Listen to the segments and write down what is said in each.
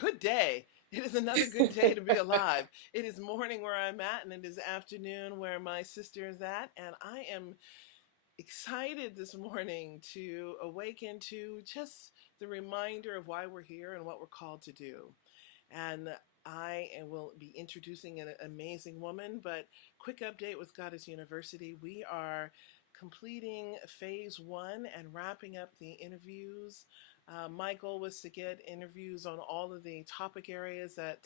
Good day. It is another good day to be alive. It is morning where I'm at, and it is afternoon where my sister is at. And I am excited this morning to awaken to just the reminder of why we're here and what we're called to do. And I will be introducing an amazing woman, but quick update with Goddess University. We are completing phase one and wrapping up the interviews. My goal was to get interviews on all of the topic areas that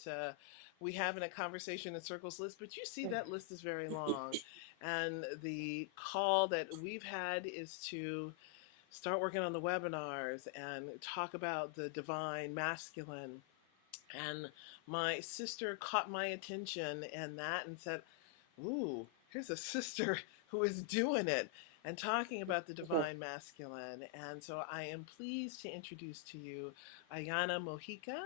we have in a Conversation in Circles list, but you see that list is very long. And the call that we've had is to start working on the webinars and talk about the divine masculine. And my sister caught my attention in that and said, ooh, here's a sister who is doing it and talking about the divine masculine. And so I am pleased to introduce to you Ayanna Mojica,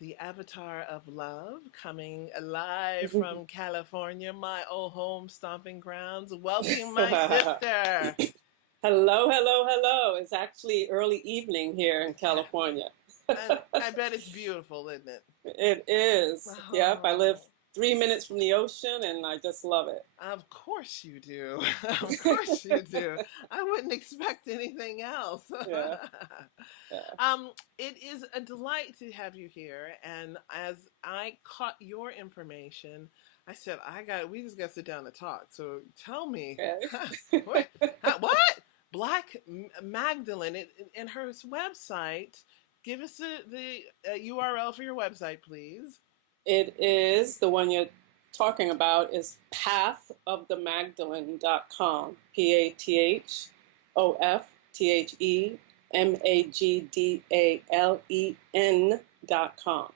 the avatar of love, coming live from California, my old home stomping grounds. Welcome, my sister. Hello, hello, hello. It's actually early evening here in California. I bet it's beautiful, isn't it? It is. Oh. Yep, I live 3 minutes from the ocean and I just love it. Of course you do. Of course you do. I wouldn't expect anything else. Yeah. Yeah. It is a delight to have you here. And as I caught your information, I said, we just got to sit down and talk. So tell me, Okay. what? Black Magdalen, in her website, give us the URL for your website, please. It is, the one you're talking about is pathofthemagdalen.com. pathofthemagdalen.com.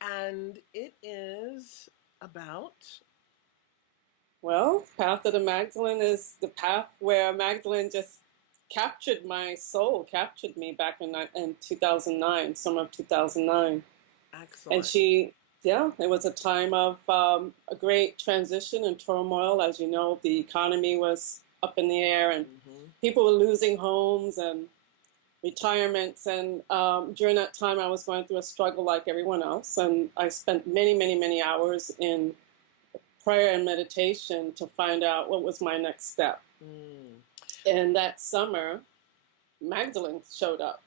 And it is about... Well, Path of the Magdalen is the path where Magdalen just captured my soul, captured me back in 2009, summer of 2009. Excellent. And it was a time of a great transition and turmoil. As you know, the economy was up in the air and people were losing homes and retirements. And during that time, I was going through a struggle like everyone else. And I spent many, many, many hours in prayer and meditation to find out what was my next step. And that summer, Magdalen showed up.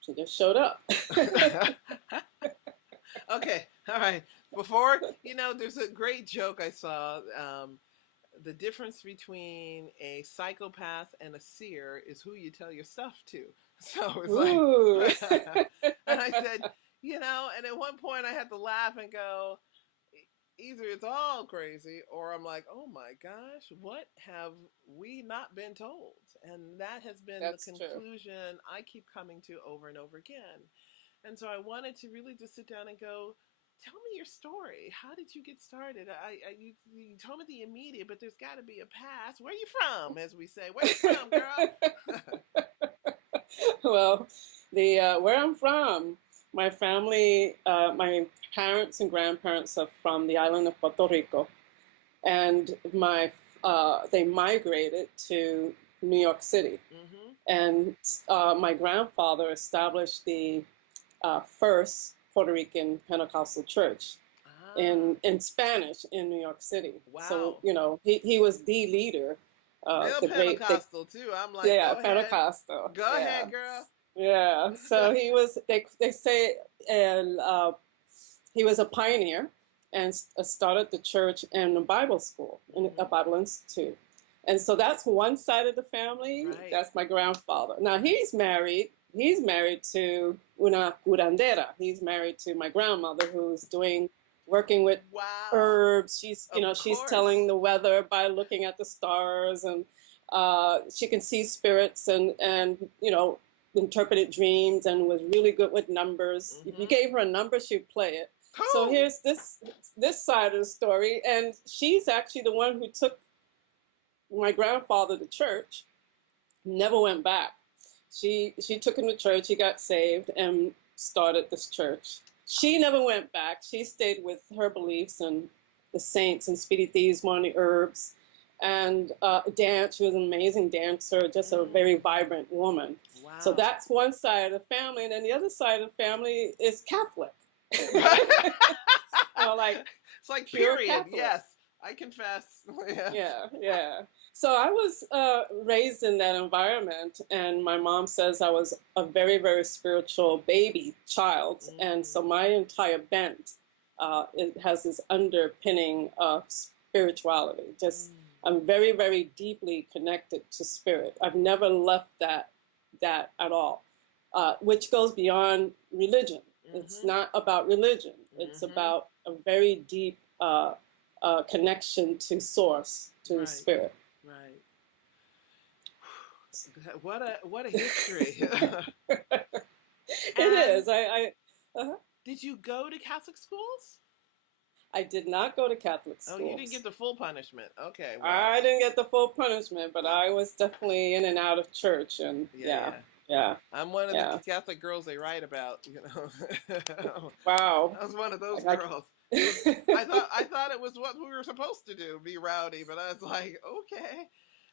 She just showed up. Okay, all right. Before, there's a great joke I saw. The difference between a psychopath and a seer is who you tell your stuff to. So it's like, and I said, and at one point I had to laugh and go, either it's all crazy or I'm like, oh my gosh, what have we not been told? And that has been the conclusion I keep coming to over and over again. And so I wanted to really just sit down and go, tell me your story. How did you get started? You told me the immediate, but there's got to be a past. Where you from, as we say? Where you from, girl? Well, where I'm from, my family, my parents and grandparents are from the island of Puerto Rico. And they migrated to New York City. And my grandfather established the first Puerto Rican Pentecostal church in Spanish in New York City. Wow. So, he was the leader. Pentecostal too. I'm like, yeah, go Pentecostal. Ahead. Go ahead, girl. Yeah. So he was, they say, he was a pioneer and started the church and a Bible school, a Bible institute. And so that's one side of the family. Right. That's my grandfather. Now he's married. He's married to una curandera. He's married to my grandmother, who's working with herbs. She's telling the weather by looking at the stars, and she can see spirits and interpreted dreams, and was really good with numbers. If you gave her a number, she'd play it. Cool. So here's this side of the story, and she's actually the one who took my grandfather to church. Never went back. She took him to church, he got saved, and started this church. She never went back. She stayed with her beliefs and the saints and spiritismo and the herbs. and dance. She was an amazing dancer, just a very vibrant woman. Wow. So that's one side of the family, and then the other side of the family is Catholic. Like it's like period. Catholic. Yes, I confess. Yeah. So I was raised in that environment, and my mom says I was a very, very spiritual baby child, and so my entire bent it has this underpinning of spirituality. Just I'm very, very deeply connected to spirit. I've never left that at all, which goes beyond religion. It's not about religion. It's about a very deep connection to source, to spirit. Right. What a history. It is. Did you go to Catholic schools? I did not go to Catholic schools. Oh, you didn't get the full punishment. Okay. Wow. I didn't get the full punishment, but I was definitely in and out of church, and yeah. I'm one of the Catholic girls they write about, you know. Wow. I was one of those girls. I thought it was what we were supposed to do, be rowdy, but I was like, okay.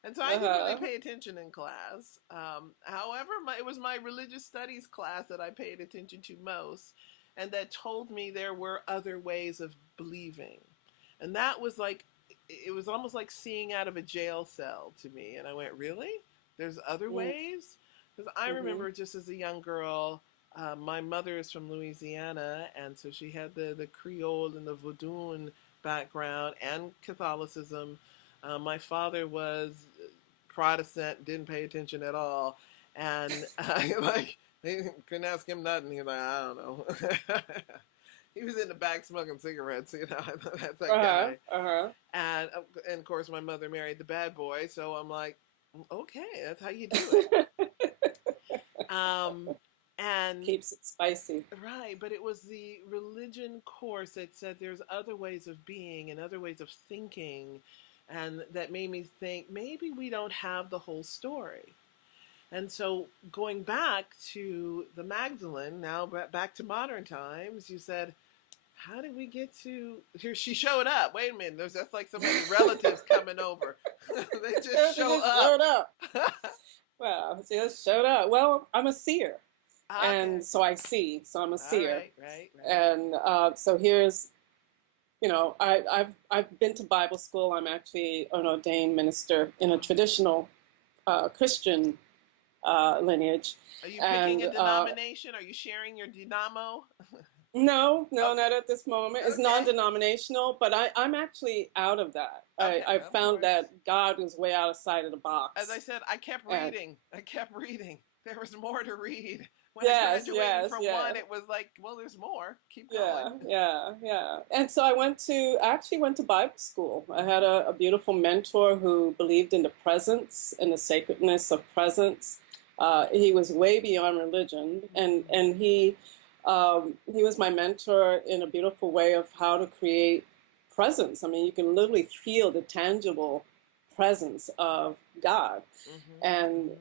And so I didn't really pay attention in class. However, it was my religious studies class that I paid attention to most, and that told me there were other ways of believing. And that was like, it was almost like seeing out of a jail cell to me. And I went, really? There's other ways? Because I remember just as a young girl, my mother is from Louisiana, and so she had the Creole and the Vodun background and Catholicism. My father was Protestant, didn't pay attention at all, and couldn't ask him nothing. He's like, I don't know. He was in the back smoking cigarettes, you know. That's that guy. And of course, my mother married the bad boy, so I'm like, okay, that's how you do it. And keeps it spicy. Right, but it was the religion course that said there's other ways of being and other ways of thinking, and that made me think maybe we don't have the whole story. And so going back to the Magdalen, now back to modern times, you said, how did we get to here? She showed up. Wait a minute, that's like some relatives coming over. They just showed up. Well, she just showed up. Well, I'm a seer. And so I see. So I'm a seer. Right. And so here's, you know, I've been to Bible school. I'm actually an ordained minister in a traditional Christian lineage. Are you picking a denomination? Are you sharing your dynamo? No, not at this moment. It's non-denominational, but I'm actually out of that. I found that God was way outside of the box. As I said, I kept reading. There was more to read. When I graduated from one, it was like, well, there's more. Keep going. Yeah. And so I went to Bible school. I had a beautiful mentor who believed in the presence and the sacredness of presence. He was way beyond religion, and he was my mentor in a beautiful way of how to create presence. I mean, you can literally feel the tangible presence of God. And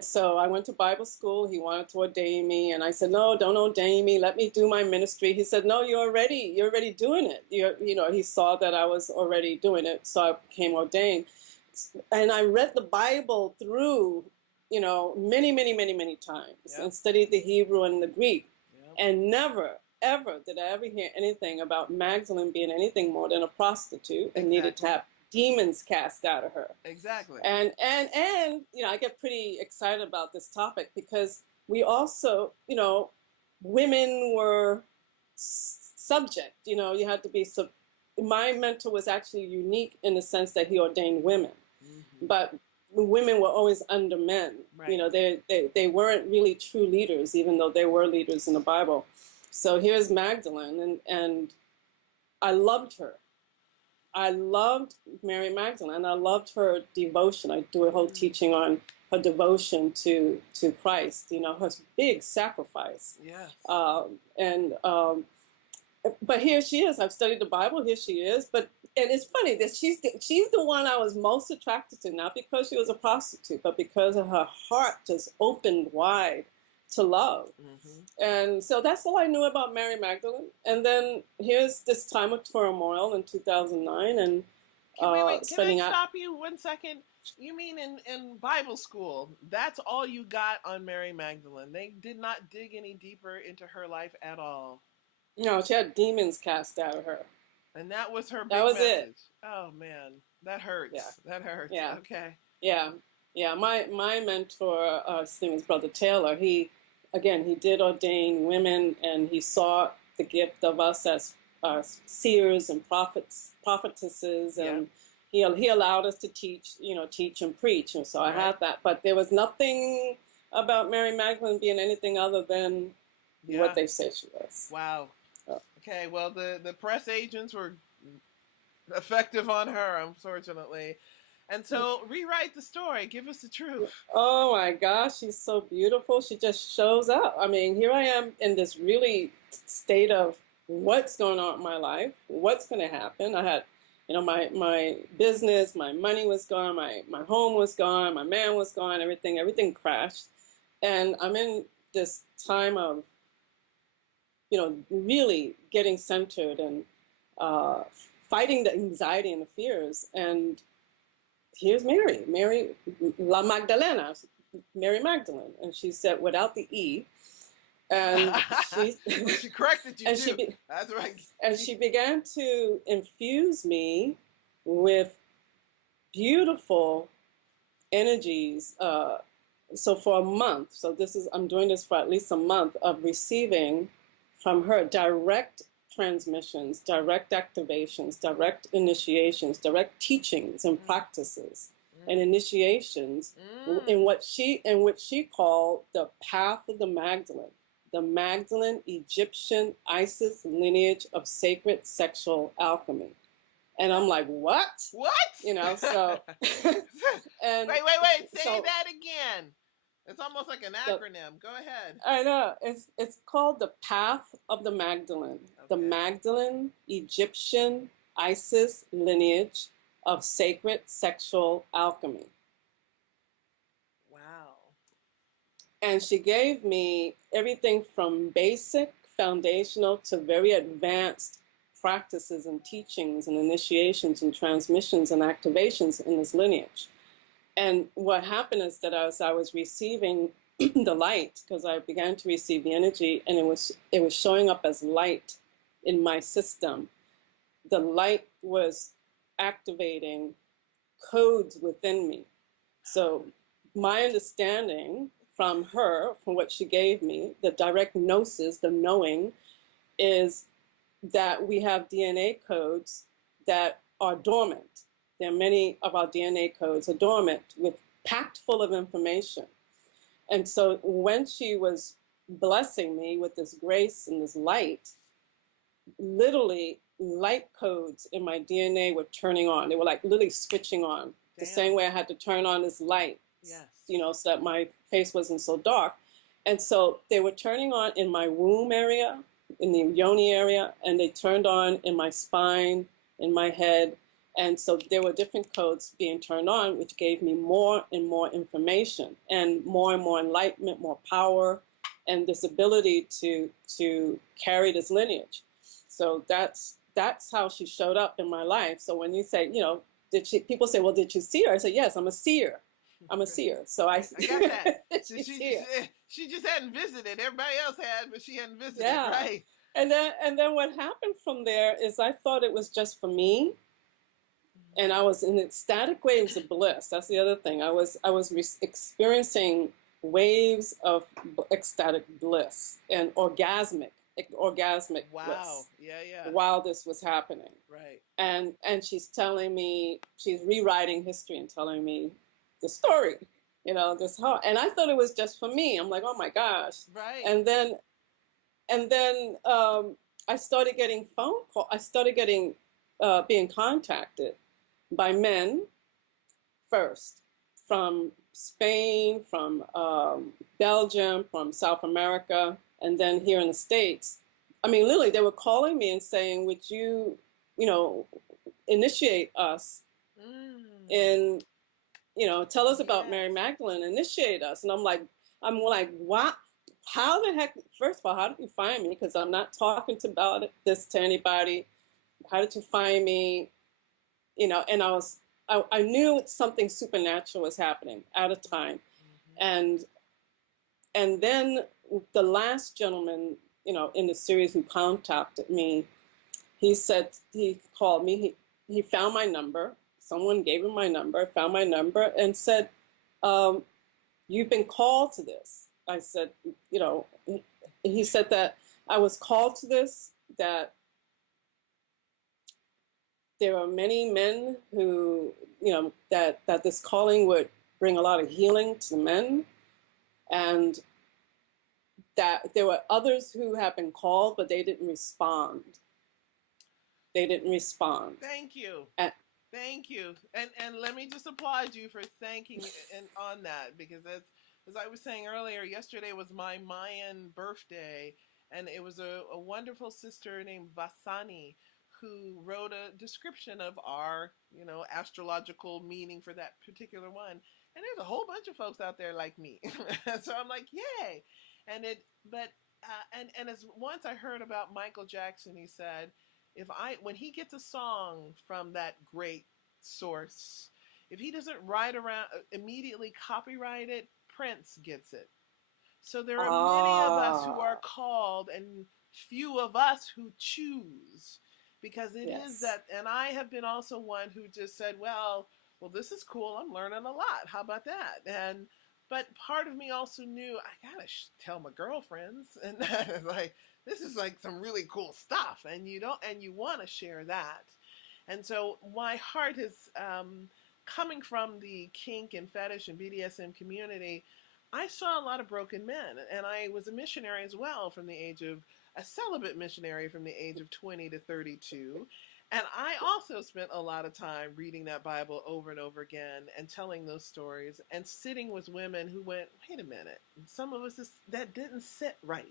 so I went to Bible school. He wanted to ordain me, and I said, no, don't ordain me. Let me do my ministry. He said, no, you're already doing it. He saw that I was already doing it, so I became ordained. And I read the Bible through, many times, and studied the Hebrew and the Greek, and never, ever did I ever hear anything about Magdalen being anything more than a prostitute and needed to have demons cast out of her. Exactly. And I get pretty excited about this topic because we also, women were subject. You had to be my mentor was actually unique in the sense that he ordained women, but women were always under men. Right. They weren't really true leaders, even though they were leaders in the Bible. So here's Magdalen, and I loved her. I loved Mary Magdalen, and I loved her devotion. I do a whole teaching on her devotion to Christ, her big sacrifice. Yes. But here she is. I've studied the Bible. Here she is. And it's funny that she's the one I was most attracted to, not because she was a prostitute, but because of her heart just opened wide to love. And so that's all I knew about Mary Magdalen. And then here's this time of turmoil in 2009, and Wait. Can I spending out. stop you 1 second? You mean in Bible school, that's all you got on Mary Magdalene? They did not dig any deeper into her life at all. No, she had demons cast out of her. And that was her big that was message. It. Oh man, that hurts. Yeah. That hurts. Yeah. Okay. Yeah. Yeah. My mentor, his name is Brother Taylor. He did ordain women, and he saw the gift of us as seers and prophetesses, and he allowed us to teach and preach, and so I had that. But there was nothing about Mary Magdalene being anything other than what they say she was. Wow. Okay, well, the press agents were effective on her, unfortunately. And so, rewrite the story. Give us the truth. Oh, my gosh. She's so beautiful. She just shows up. I mean, here I am in this really state of what's going on in my life, what's going to happen. I had, my business, my money was gone, my home was gone, my man was gone, everything crashed. And I'm in this time of, really getting centered and fighting the anxiety and the fears. And here's Mary La Magdalena, Mary Magdalene. And she said, without the E. And she corrected you, too. That's right. And she began to infuse me with beautiful energies. So for a month, I'm doing this for at least a month of receiving from her direct transmissions, direct activations, direct initiations, direct teachings and practices and initiations in which she called the path of the Magdalen Egyptian Isis lineage of sacred sexual alchemy. And I'm like, what? What? So. And wait. Say that again. It's almost like an acronym. Go ahead. I know. It's called the Path of the Magdalen. Okay. The Magdalen Egyptian Isis lineage of sacred sexual alchemy. Wow. And she gave me everything from basic, foundational, to very advanced practices and teachings and initiations and transmissions and activations in this lineage. And what happened is that as I was receiving the light, because I began to receive the energy, and it was showing up as light in my system. The light was activating codes within me. So my understanding from her, from what she gave me, the direct gnosis, the knowing, is that we have DNA codes that are dormant. There are many of our DNA codes are dormant, packed full of information. And so when she was blessing me with this grace and this light, literally light codes in my DNA were turning on. They were like literally switching on. Damn. The same way I had to turn on this light, so that my face wasn't so dark. And so they were turning on in my womb area, in the yoni area, and they turned on in my spine, in my head. And so there were different codes being turned on, which gave me more and more information and more enlightenment, more power, and this ability to carry this lineage. So that's how she showed up in my life. So when you say, people say, well, did you see her? I say, yes, I'm a seer. I'm a seer. So I got that. She just hadn't visited. Everybody else had, but she hadn't visited, right? And then what happened from there is I thought it was just for me. And I was in ecstatic waves of bliss. That's the other thing. I was experiencing waves of ecstatic bliss and orgasmic bliss. Yeah. While this was happening. Right. And she's telling me, she's rewriting history and telling me the story, this whole, and I thought it was just for me. I'm like, oh my gosh. Right. And then I started getting phone calls. I started getting being contacted by men first, from Spain, from Belgium, from South America, and then here in the States. I mean, literally, they were calling me and saying, would you, initiate us in, tell us about Mary Magdalene, initiate us. And I'm like, what? How the heck, first of all, how did you find me? Because I'm not talking about this to anybody. How did you find me? you know, and I knew something supernatural was happening at a time. And then the last gentleman, you know, in the series who contacted me, he said, he called me, he found my number. Someone gave him my number, found my number, and said, you've been called to this. I said, you know, he said that I was called to this, that there are many men who, you know, that this calling would bring a lot of healing to the men, and that there were others who have been called, but they didn't respond. They didn't respond. Thank you. Thank you. And let me just applaud you for thanking and on that, because as I was saying earlier, yesterday was my Mayan birthday, and it was a wonderful sister named Vasani who wrote a description of our, you know, astrological meaning for that particular one. And there's a whole bunch of folks out there like me. So I'm like, yay. And as once I heard about Michael Jackson, he said, when he gets a song from that great source, if he doesn't immediately copyright it, Prince gets it. So there are many of us who are called and few of us who choose, because it is that. And I have been also one who just said, well, this is cool. I'm learning a lot. How about that? But part of me also knew I gotta tell my girlfriends, and like, this is like some really cool stuff, and you want to share that. And so my heart is coming from the kink and fetish and BDSM community. I saw a lot of broken men, and I was a missionary as well, a celibate missionary from the age of 20 to 32. And I also spent a lot of time reading that Bible over and over again and telling those stories and sitting with women who went, wait a minute, some of us, that didn't sit right.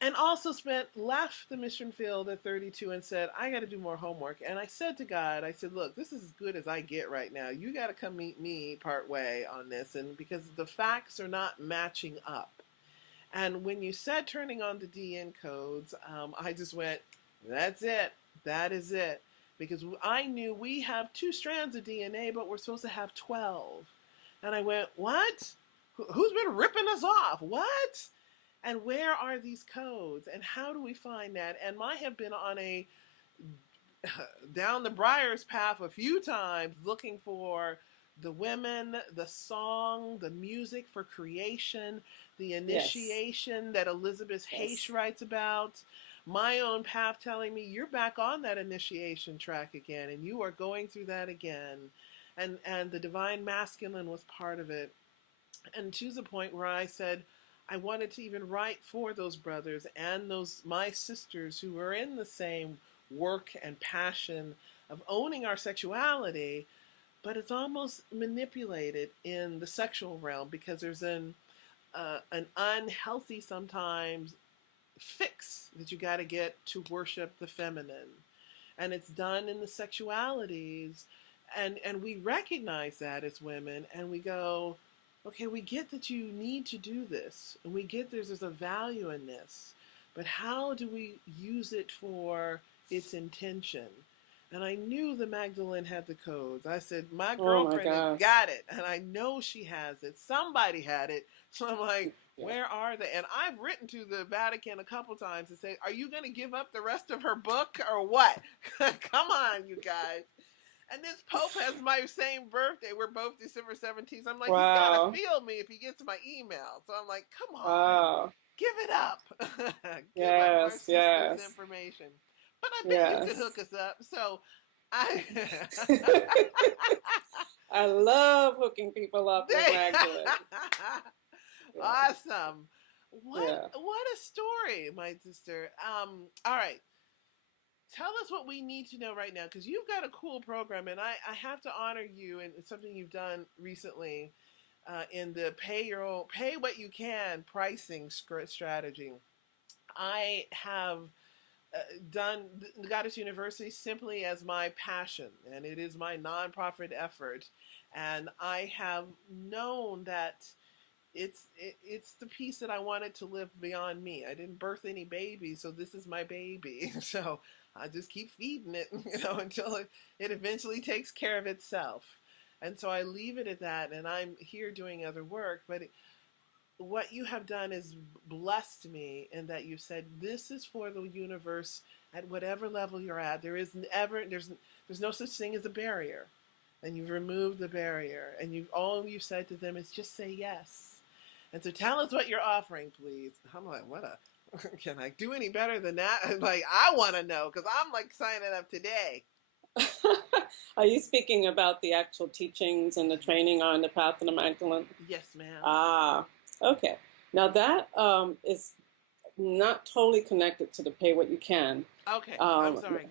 And also left the mission field at 32 and said, I got to do more homework. And I said to God, I said, look, this is as good as I get right now. You got to come meet me part way on this. And because the facts are not matching up. And when you said turning on the DN codes, I just went, that's it. That is it. Because I knew we have 2 strands of DNA, but we're supposed to have 12. And I went, what? Who's been ripping us off? What? And where are these codes? And how do we find that? And I have been on a down the briars path a few times looking for the women, the song, the music for creation, the initiation that Elizabeth Hayes writes about. My own path telling me you're back on that initiation track again, and you are going through that again. And the divine masculine was part of it. And to the point where I said, I wanted to even write for those brothers and my sisters who were in the same work and passion of owning our sexuality, but it's almost manipulated in the sexual realm because there's an unhealthy sometimes fix that you got to get to worship the feminine, and it's done in the sexualities, and we recognize that as women, and we go, okay, we get that you need to do this, and we get there's a value in this, but how do we use it for its intention? And I knew the Magdalen had the codes. I said, my girlfriend got it, and I know she has it. Somebody had it. So I'm like, where are they? And I've written to the Vatican a couple times and say, are you going to give up the rest of her book or what? Come on, you guys. And this Pope has my same birthday. We're both December 17th. I'm like, he's got to feel me if he gets my email. So I'm like, come on, give it up. Give up our sister's information. But I bet you could hook us up. So I love hooking people up with Magdalen. Awesome. What a story, my sister. All right. Tell us what we need to know right now, because you've got a cool program, and I have to honor you, and it's something you've done recently in the pay what you can pricing strategy. I have done the Goddess University simply as my passion, and it is my nonprofit effort, and I have known that it's the piece that I wanted to live beyond me. I didn't birth any babies, so this is my baby. So I just keep feeding it, until it eventually takes care of itself. And so I leave it at that, and I'm here doing other work. But what you have done is blessed me in that you said, this is for the universe at whatever level you're at. There's no such thing as a barrier. And you've removed the barrier, and all you said to them is just say yes. And so tell us what you're offering, please. I'm like, can I do any better than that? Like, I want to know, because I'm like signing up today. Are you speaking about the actual teachings and the training on the path of the Magdalen? Yes, ma'am. Ah, okay. Now that is not totally connected to the pay what you can. Okay, I'm sorry.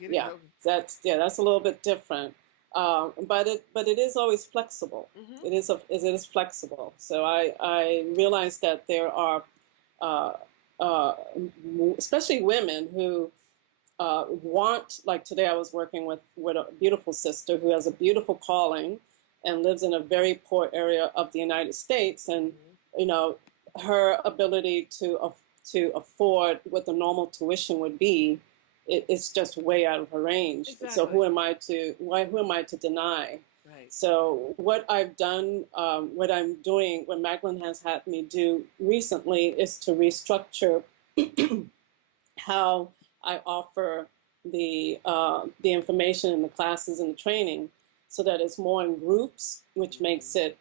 That's a little bit different. But it is always flexible. Mm-hmm. It is flexible. So I realize that there are especially women who want, like today I was working with a beautiful sister who has a beautiful calling and lives in a very poor area of the United States, and her ability to afford what the normal tuition would be, it's just way out of her range. Exactly. So who am I to deny? Right. So what I've done, what I'm doing, what Magdalen has had me do recently is to restructure how I offer the information in the classes and the training, so that it's more in groups, which makes it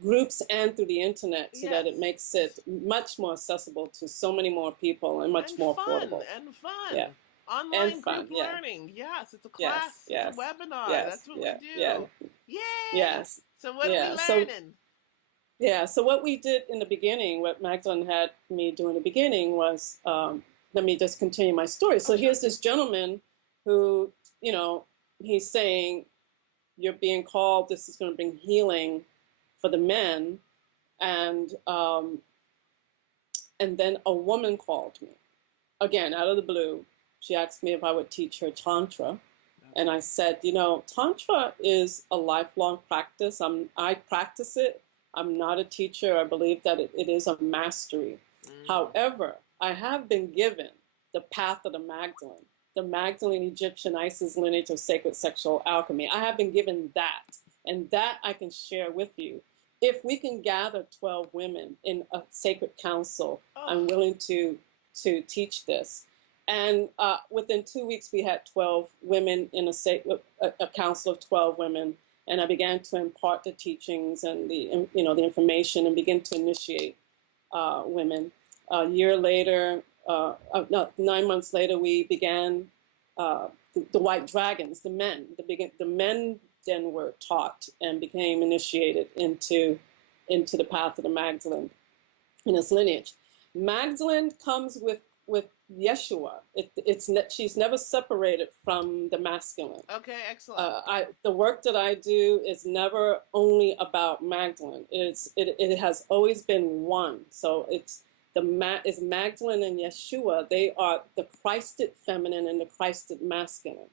groups and through the internet, so that it makes it much more accessible to so many more people and much more affordable. And fun. Yeah. Online group learning. Yes, it's a class. It's a webinar. That's what we do. Yay! Yes. So what are we learning? So what we did in the beginning, what Magdalen had me do in the beginning was, let me just continue my story. So here's this gentleman who, he's saying, you're being called, this is going to bring healing for the men. And then a woman called me, again, out of the blue. She asked me if I would teach her Tantra. And I said, Tantra is a lifelong practice. I practice it. I'm not a teacher. I believe that it is a mastery. However, I have been given the path of the Magdalen, the Magdalen Egyptian Isis lineage of sacred sexual alchemy. I have been given that, and that I can share with you. If we can gather 12 women in a sacred council, I'm willing to teach this. And within 2 weeks, we had 12 women in a council of 12 women, and I began to impart the teachings and the information and begin to initiate women. A year later, 9 months later, we began the white dragons, the men. The men then were taught and became initiated into the path of the Magdalen in its lineage. Magdalen comes with Yeshua. She's never separated from the masculine. Okay, excellent. The work that I do is never only about Magdalen. It has always been one. So it's Magdalen and Yeshua. They are the Christed feminine and the Christed masculine.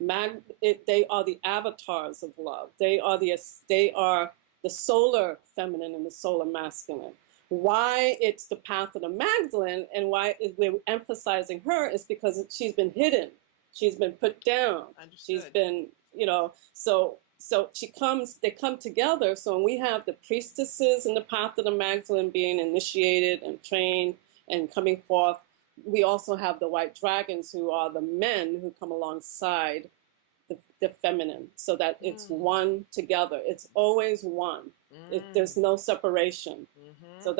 They are the avatars of love. They are the solar feminine and the solar masculine. Why it's the path of the Magdalen and why we're emphasizing her is because she's been hidden. She's been put down. Understood. She's been, so they come together. So when we have the priestesses in the path of the Magdalen being initiated and trained and coming forth, we also have the white dragons who are the men who come alongside the feminine, so that it's one together. It's always one. There's no separation. So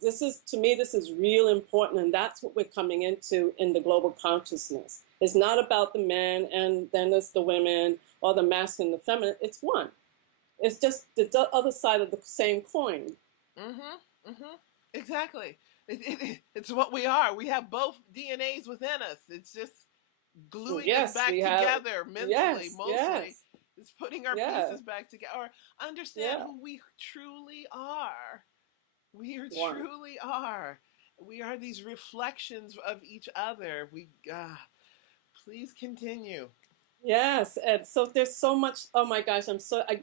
this is real important, and that's what we're coming into in the global consciousness. It's not about the men and then there's the women or the masculine and the feminine. It's one. It's just the other side of the same coin. Exactly. It's what we are. We have both DNAs within us. It's just gluing us back together mentally, mostly. It's putting our pieces back together, or understand who we truly are. We are truly are. We are these reflections of each other. Please continue. Yes, and so there's so much. Oh my gosh,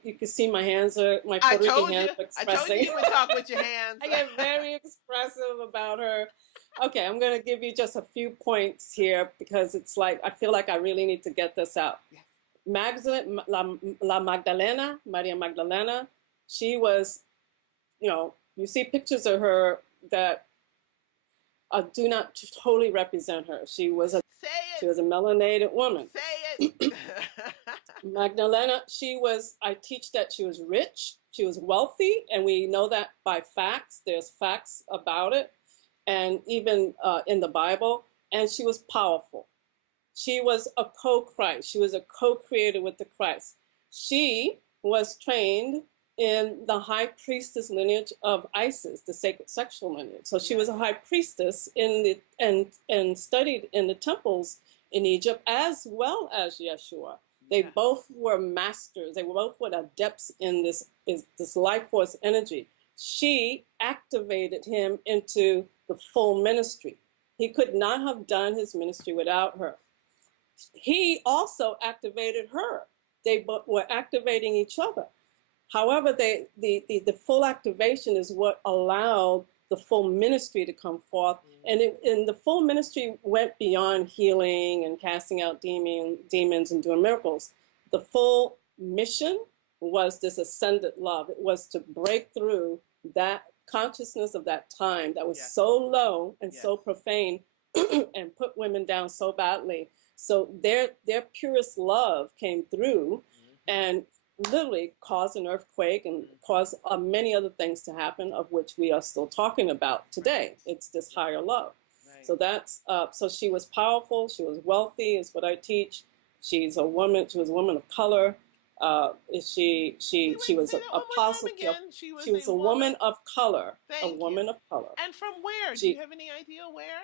you can see my hands are Puerto Rican hands expressing. I told you would talk with your hands. I get very expressive about her. Okay, I'm going to give you just a few points here because it's like, I feel like I really need to get this out. Yes. Magdalene, La Magdalena, Maria Magdalena, she was, you know, you see pictures of her that do not totally represent her. She was a melanated woman. Say it. Magdalena, I teach that she was rich, she was wealthy, and we know that by facts. There's facts about it, and even in the Bible. And she was powerful. She was a co-Christ. She was a co-creator with the Christ. She was trained in the high priestess lineage of Isis, the sacred sexual lineage. So she was a high priestess and studied in the temples in Egypt as well as Yeshua. They both were masters. They both were adepts in this life force energy. She activated him into the full ministry. He could not have done his ministry without her. He also activated her. They were activating each other. However, the full activation is what allowed the full ministry to come forth. And the full ministry went beyond healing and casting out demons and doing miracles. The full mission was this ascended love. It was to break through that consciousness of that time that was so low and so profane and put women down so badly. So their purest love came through and literally caused an earthquake and caused many other things to happen, of which we are still talking about today. It's this higher love. So that's so she was powerful. She was wealthy, is what I teach. She's a woman. She was a woman of color. She was an apostle. She was a woman of color. A woman of color. And from where? Do you have any idea where?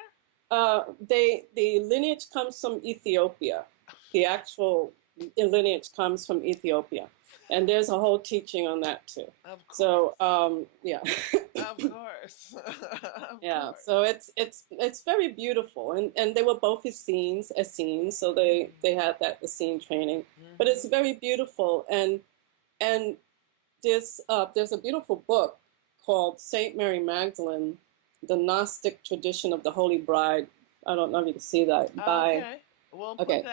The lineage comes from Ethiopia. The actual lineage comes from Ethiopia. And there's a whole teaching on that too. Of course. So yeah. Of course. Yeah. So it's very beautiful, and they were both Essenes, so they had that Essene training. But it's very beautiful, and there's a beautiful book called Saint Mary Magdalene, the Gnostic Tradition of the Holy Bride. I don't know if you can see that by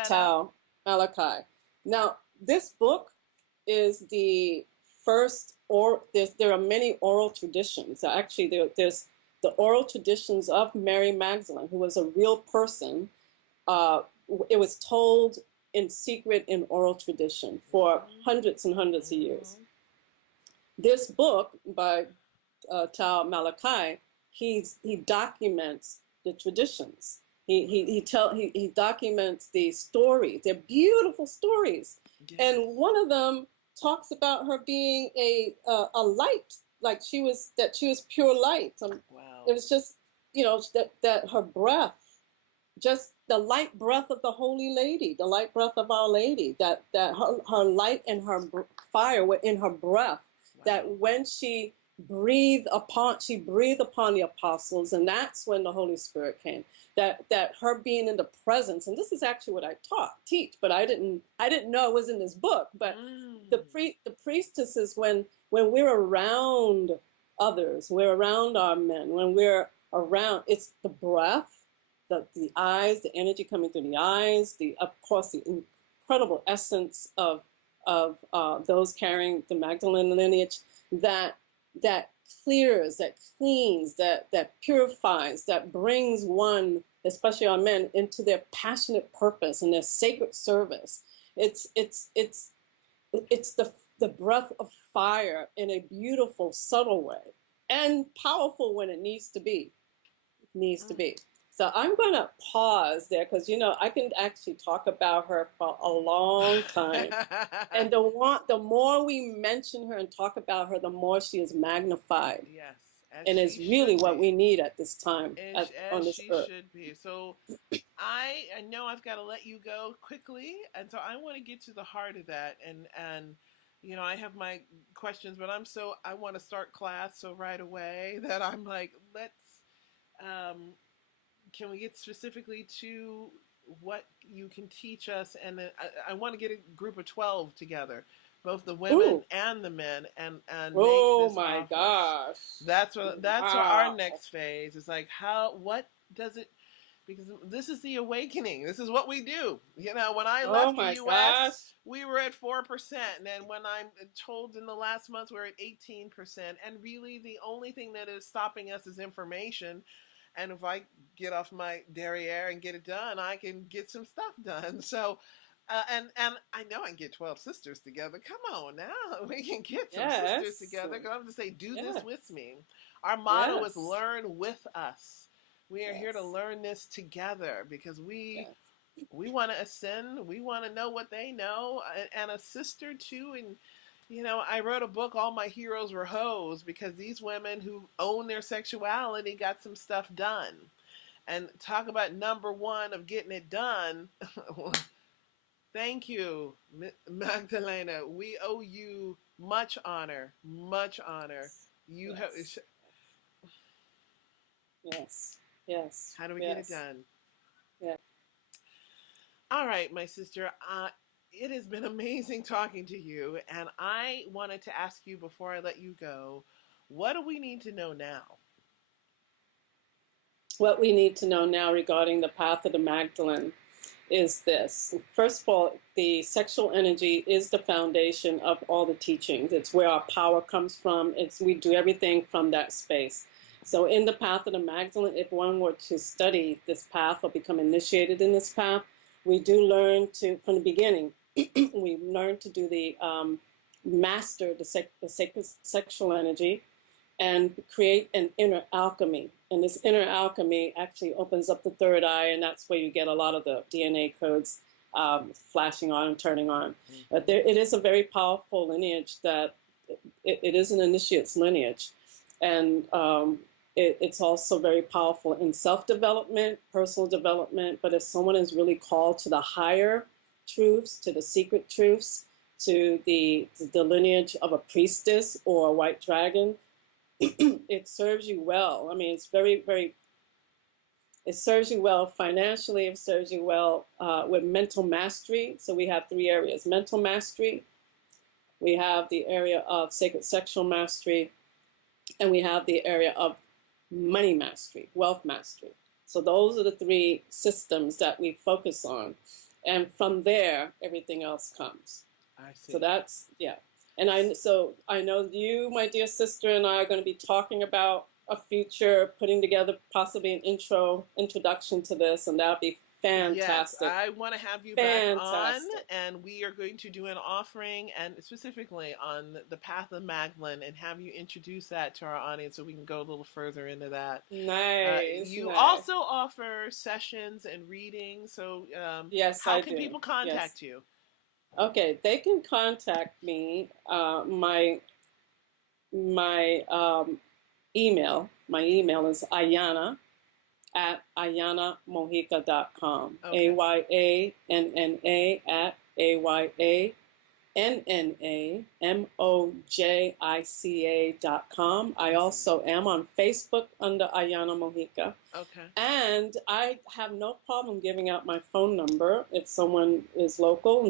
Tao Malachi. Now this book is the first, or there are many oral traditions. Actually, there's the oral traditions of Mary Magdalene, who was a real person. It was told in secret in oral tradition for hundreds and hundreds of years. This book by Tao Malachi, he documents the traditions. He documents the stories. They're beautiful stories, and one of them talks about her being a light, like she was pure light. It was just, that her breath, just the light breath of the Holy Lady, the light breath of Our Lady, that her light and her fire were in her breath. That when she breathed upon the apostles, and that's when the Holy Spirit came. That her being in the presence, and this is actually what I teach, but I didn't know it was in this book. But the priestesses, when we're around others, we're around our men, when we're around, it's the breath, the eyes, the energy coming through the eyes, of course the incredible essence of those carrying the Magdalen lineage, that clears, that cleans, that purifies, that brings one, especially our men, into their passionate purpose and their sacred service. It's the breath of fire in a beautiful, subtle way, and powerful when it needs to be. So I'm going to pause there because, I can actually talk about her for a long time. And the more we mention her and talk about her, the more she is magnified. Yes. And it's really what we need at this time on this earth. Should be. So I know I've got to let you go quickly. And so I want to get to the heart of that. And I have my questions, but I want to start class so right away that I'm like, can we get specifically to what you can teach us? And then I want to get a group of 12 together both the women and the men, and make oh this my offer. gosh, That's what our next phase is like. What does it? Because this is the awakening. This is what we do. You know, when I left the U.S., we were at 4%, and when I'm told in the last month we're at 18%. And really, the only thing that is stopping us is information. And if I get off my derriere and get it done, I can get some stuff done. So. And I know I can get 12 sisters together. Come on now. We can get some sisters together. Because I'm going to say, do this with me. Our motto is learn with us. We are here to learn this together because we want to ascend. We want to know what they know. And a sister too. And, you know, I wrote a book, All My Heroes Were Hoes, because these women who own their sexuality got some stuff done. And talk about number one of getting it done. Thank you, Magdalena. We owe you much honor, much honor. You have. Yes. Yes. How do we get it done? Yeah. All right, my sister. It has been amazing talking to you, and I wanted to ask you before I let you go, what do we need to know now? What we need to know now regarding the path of the Magdalene is this. First of all, the sexual energy is the foundation of all the teachings. It's where our power comes from. We do everything from that space. So in the path of the Magdalene, if one were to study this path or become initiated in this path, we do learn to, from the beginning, we learn to do the master the sacred sexual energy and create an inner alchemy. And this inner alchemy actually opens up the third eye, and that's where you get a lot of the DNA codes flashing on and turning on. Mm-hmm. But it is a very powerful lineage that it is an initiate's lineage. And it's also very powerful in self-development, personal development. But if someone is really called to the higher truths, to the secret truths, to the lineage of a priestess or a white dragon, it serves you well. I mean, it's very, very, it serves you well financially. It serves you well with mental mastery. So we have 3 areas: mental mastery, we have the area of sacred sexual mastery, and we have the area of money mastery, wealth mastery. So those are the 3 systems that we focus on. And from there, everything else comes. I see. So that's, yeah. And I know you, my dear sister, and I are going to be talking about a future, putting together possibly an introduction to this, and that would be fantastic. Yes, I want to have you back on, and we are going to do an offering, and specifically on the path of Magdalene, and have you introduce that to our audience so we can go a little further into that. Nice. You also offer sessions and readings, so yes, how can people contact you? Okay, they can contact me. My email is Ayanna at AyannaMojica.com. Okay. AYANNA at AYANNAMOJICA.com. I also am on Facebook under Ayanna Mojica. Okay. And I have no problem giving out my phone number if someone is local,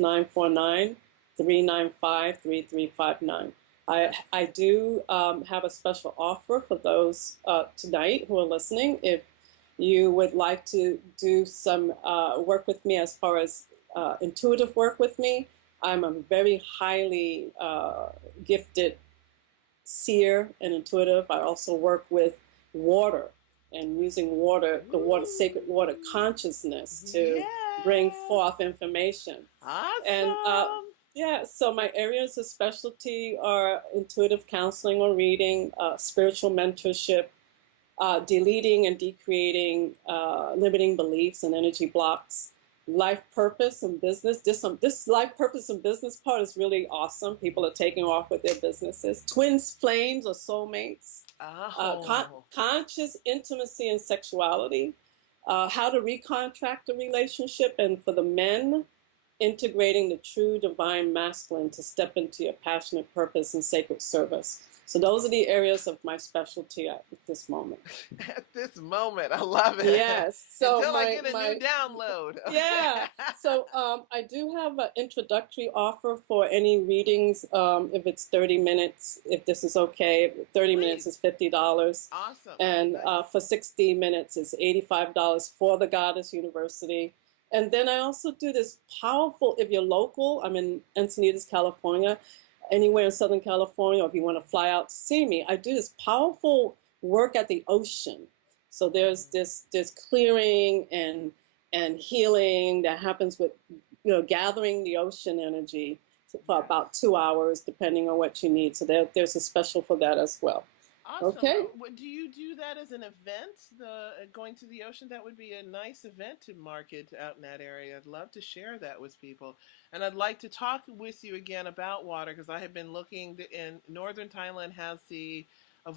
949-395-3359. I do have a special offer for those tonight who are listening. If you would like to do some work with me as far as intuitive work with me, I'm a very highly gifted seer and intuitive. I also work with water and using water, the water, sacred water consciousness to bring forth information. Awesome. And so my areas of specialty are intuitive counseling or reading, spiritual mentorship, deleting and decreating limiting beliefs and energy blocks, life purpose and business. This life purpose and business part is really awesome. People are taking off with their businesses. Twin flames or soulmates. Conscious intimacy and sexuality. How to recontract a relationship. And for the men, integrating the true divine masculine to step into your passionate purpose and sacred service. So those are the areas of my specialty at this moment. At this moment, I love it. Yes. So until I get a new download. Yeah. So I do have an introductory offer for any readings. If it's 30 minutes, if this is okay, 30 minutes is $50. Awesome. And nice. For 60 minutes, it's $85 for the Goddess University. And then I also do this powerful, if you're local, I'm in Encinitas, California, anywhere in Southern California, or if you want to fly out to see me, I do this powerful work at the ocean. So there's clearing and healing that happens with, gathering the ocean energy for about 2 hours, depending on what you need. So there's a special for that as well. Awesome. Okay. Do you do that as an event? Going to the ocean, that would be a nice event to market out in that area. I'd love to share that with people. And I'd like to talk with you again about water, because I have been looking in northern Thailand has a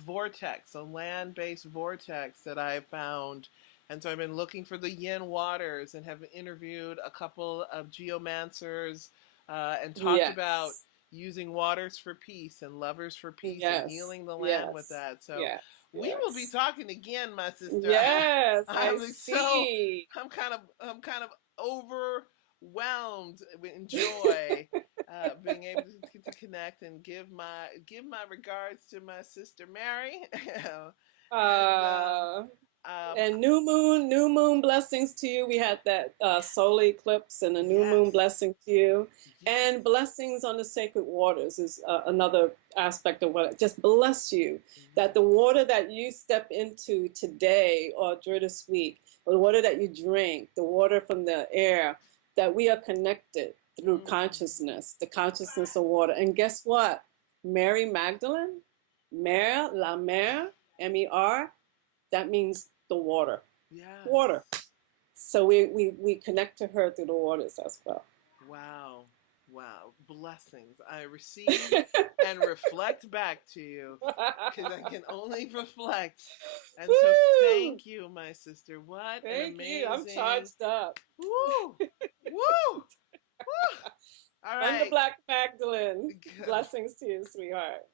vortex, a land-based vortex that I found. And so I've been looking for the yin waters and have interviewed a couple of geomancers and talked about using waters for peace and lovers for peace and healing the land with that. So we will be talking again, my sister. Yes, I see. I'm kind of overwhelmed in joy being able to connect and give my regards to my sister Mary. And new moon blessings to you. We had that solar eclipse and a new moon blessing to you. And blessings on the sacred waters is another aspect of what just bless you. That the water that you step into today or during this week, or the water that you drink, the water from the air, that we are connected through consciousness, the consciousness of water. And guess what? Mary Magdalen, Mère, la Mère, M-E-R, that means the water. Water. So we connect to her through the waters as well. Wow. Blessings. I receive and reflect back to you, because I can only reflect. And so thank you, my sister. What an amazing... Thank you. I'm charged up. Woo! Woo! All right. I'm the Black Magdalen. Blessings to you, sweetheart.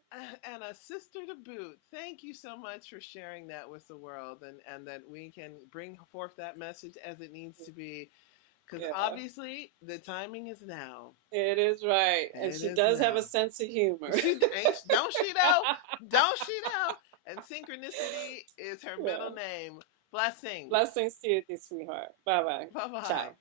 And a sister to boot. Thank you so much for sharing that with the world, and that we can bring forth that message as it needs to be. Because obviously the timing is now. It is right. And she does have a sense of humor. Don't she though? Don't she though? And synchronicity is her middle name. Blessings. Blessings to you, sweetheart. Bye-bye. Bye-bye. Ciao.